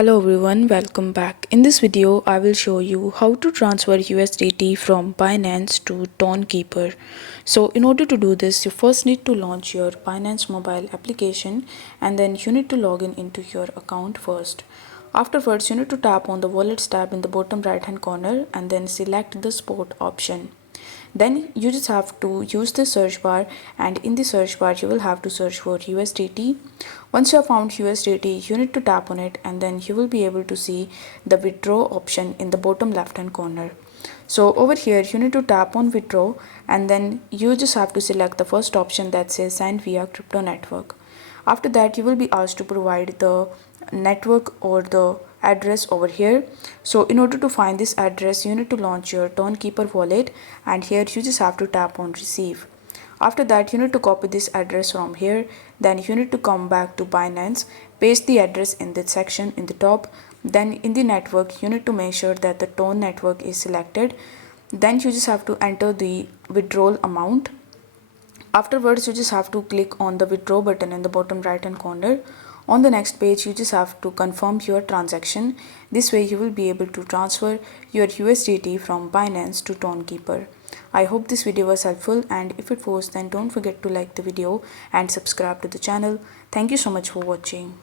Hello everyone, welcome back. In this video, I will show you how to transfer USDT from Binance to Tonkeeper. So in order to do this, you first need to launch your Binance mobile application and then you need to log in into your account first. Afterwards, you need to tap on the Wallets tab in the bottom right hand corner and then select the Spot option. Then you just have to use the search bar, and in the search bar you will have to search for USDT. Once you have found USDT, you need to tap on it and then you will be able to see the withdraw option in the bottom left hand corner. So over here you need to tap on withdraw and then you just have to select the first option that says send via crypto network. After that, you will be asked to provide the network or the address over here. So in order to find this address, you need to launch your Tonkeeper wallet and here you just have to tap on receive. After that, you need to copy this address from here. Then you need to come back to Binance, paste the address in this section in the top. Then in the network, you need to make sure that the Ton network is selected. Then you just have to enter the withdrawal amount. Afterwards, you just have to click on the withdraw button in the bottom right hand corner. On the next page, you just have to confirm your transaction. This way you will be able to transfer your USDT from Binance to Tonkeeper. I hope this video was helpful, and if it was, then don't forget to like the video and subscribe to the channel. Thank you so much for watching.